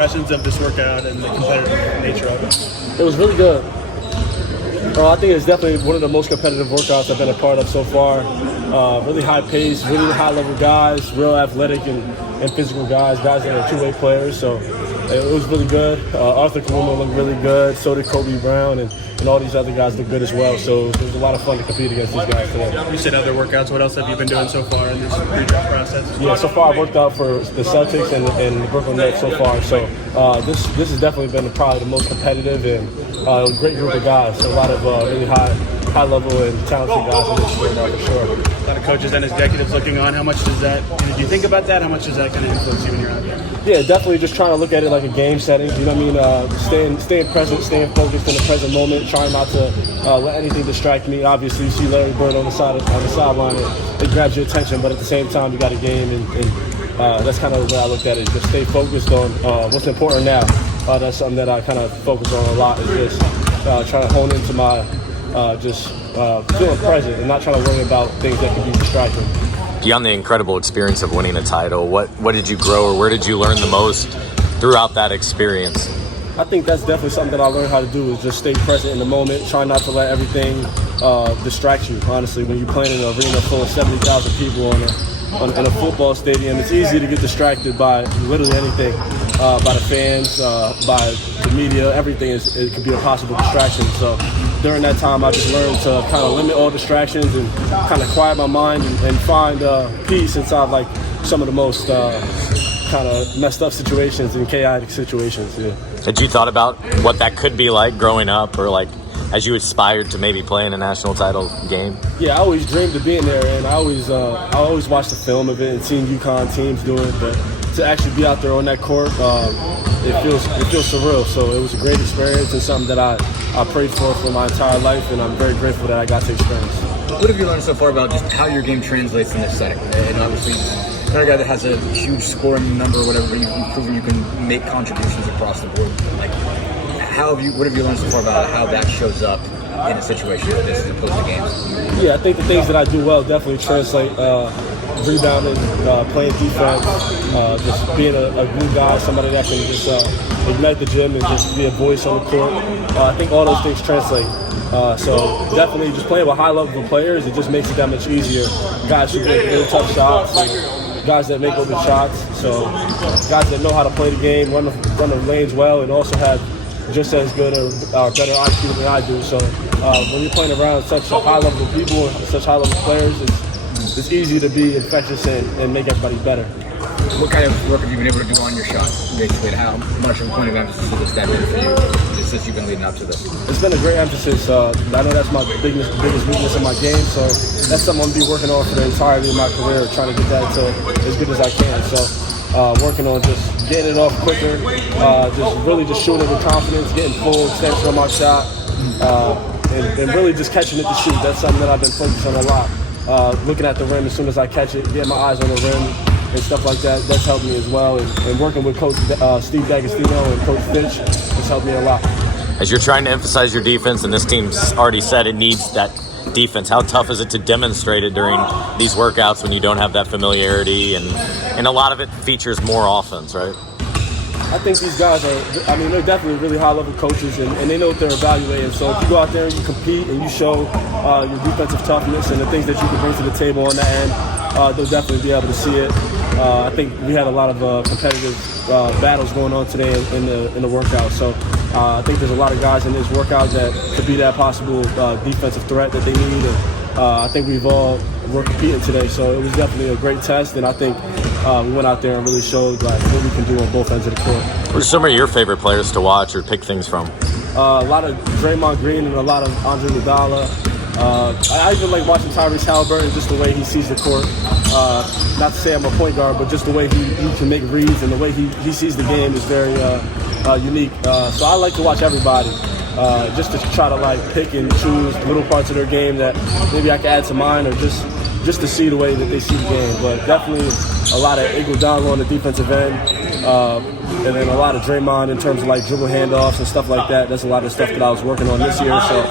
Impressions of this workout and the competitive nature of it? It was really good. I think it's definitely one of the most competitive workouts I've been a part of so far. Really high pace, really high level guys, real athletic and physical guys that are two-way players. So it was really good. Arthur Kaluma looked really good. So did Kobe Brown, and all these other guys look good as well. So it was a lot of fun to compete against these guys today. You said other workouts. What else have you been doing so far in this pre-draft process? Yeah, so far I've worked out for the Celtics and the Brooklyn Nets so far. So this has definitely been probably the most competitive and a great group of guys. So a lot of really high level and talented guys in this field for sure. A lot of coaches and executives looking on. How much does that? Did you think about that? How much does that kind of influence you when you're out there? Yeah, definitely just trying to look at it like a game setting. You know what I mean? Staying present, staying focused in the present moment, trying not to let anything distract me. Obviously, you see Larry Bird on the sideline, and it grabs your attention. But at the same time, you got a game, and that's kind of the way I looked at it. Just stay focused on what's important now. That's something that I kind of focus on a lot. Is just trying to hone into my feeling present and not trying to worry about things that could be distracting. Beyond the incredible experience of winning a title, what did you grow or where did you learn the most throughout that experience? I think that's definitely something that I learned how to do is just stay present in the moment, try not to let everything distract you, honestly. When you're playing in an arena full of 70,000 people in a football stadium, it's easy to get distracted by literally anything, by the fans, by the media, everything. It could be a possible distraction. So during that time, I just learned to kind of limit all distractions and kind of quiet my mind and find peace inside like some of the most kind of messed up situations and chaotic situations. Yeah. Had you thought about what that could be like growing up, or like as you aspired to maybe play in a national title game? Yeah, I always dreamed of being there, and I always watched the film of it and seen UConn teams do it. But to actually be out there on that court, it feels surreal. So it was a great experience and something that I prayed for my entire life, and I'm very grateful that I got to experience. What have you learned so far about just how your game translates in this setting? And obviously, another guy that has a huge scoring number or whatever, you've proven you can make contributions across the board. Like, what have you learned so far about how that shows up in a situation like this as opposed to games? Yeah, I think the things that I do well definitely translate. Rebounding, playing defense, just being a glue guy, somebody that can just ignite the gym and just be a voice on the court. I think all those things translate. So definitely just playing with high-level players, it just makes it that much easier. Guys who make really tough shots, and guys that make open shots. So guys that know how to play the game, run the lanes well, and also have just as good or better IQ than I do. So when you're playing around such high-level people and such high-level players, it's easy to be infectious and make everybody better. What kind of work have you been able to do on your shot, basically, and how much of a point of emphasis has that been for you since you've been leading up to this? It's been a great emphasis. I know that's my biggest weakness in my game, so that's something I'm going to be working on for the entirety of my career, trying to get that to as good as I can. So working on just getting it off quicker, just shooting with confidence, getting full extension on my shot, and really just catching it to shoot. That's something that I've been focused on a lot. Looking at the rim as soon as I catch it, getting my eyes on the rim and stuff like that, that's helped me as well. And working with Coach Steve D'Agostino and Coach Fitch has helped me a lot. As you're trying to emphasize your defense, and this team's already said it needs that defense, how tough is it to demonstrate it during these workouts when you don't have that familiarity and a lot of it features more offense, right? I think these guys they're definitely really high-level coaches, and they know what they're evaluating. So if you go out there and you compete and you show your defensive toughness and the things that you can bring to the table on that end, they'll definitely be able to see it. I think we had a lot of competitive battles going on today in the workout. So I think there's a lot of guys in this workout that could be that possible defensive threat that they need. And I think we're competing today, so it was definitely a great test, and I think we went out there and really showed like what we can do on both ends of the court. What are some of your favorite players to watch or pick things from? A lot of Draymond Green and a lot of Andre Iguodala. I even like watching Tyrese Halliburton, just the way he sees the court. Not to say I'm a point guard, but just the way he can make reads and the way he sees the game is very unique. So I like to watch everybody. Just to try to like pick and choose little parts of their game that maybe I can add to mine, or just to see the way that they see the game. But definitely a lot of Iguodala on the defensive end, and then a lot of Draymond in terms of like dribble handoffs and stuff like that. That's a lot of stuff that I was working on this year. So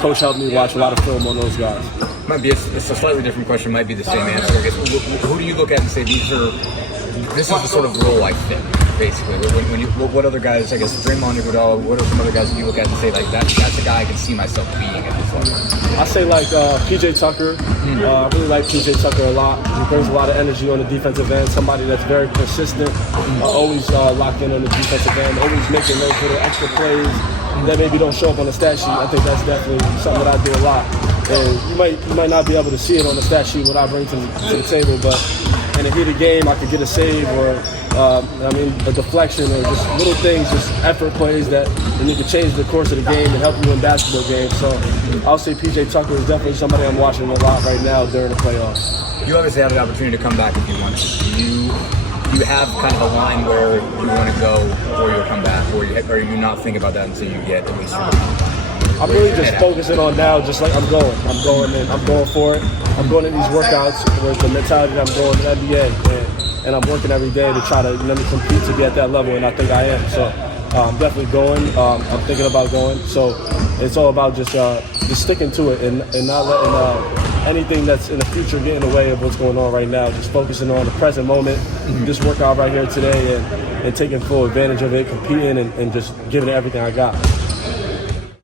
Coach helped me watch a lot of film on those guys. It's a slightly different question, might be the same answer. I guess, who do you look at and say this is the sort of role I fit? basically. What other guys, I guess, Draymond, Iguodala, what are some other guys that you look at and say, like, that's a guy I can see myself being at this level? I say like PJ Tucker. I really like PJ Tucker a lot. He brings a lot of energy on the defensive end. Somebody that's very consistent, always locked in on the defensive end, always making those little extra plays that maybe don't show up on the stat sheet. I think that's definitely something that I do a lot. And you might not be able to see it on the stat sheet what I bring to the table, but in a heated game, I could get a save or a deflection or just little things, just effort plays that you can change the course of the game and help you in basketball games. So I'll say PJ Tucker is definitely somebody I'm watching a lot right now during the playoffs. You obviously had an opportunity to come back if you wanted to. Do you have kind of a line where you want to go or you'll come back, or you not think about that until you get at least I'm really just focusing on now, just like I'm going for it. I'm going in these workouts with the mentality that I'm going to the NBA, and I'm working every day to try to compete to be at that level, and I think I am. So I'm definitely going. I'm thinking about going. So it's all about just sticking to it and not letting anything that's in the future get in the way of what's going on right now. Just focusing on the present moment, this workout right here today, and taking full advantage of it, competing and just giving it everything I got.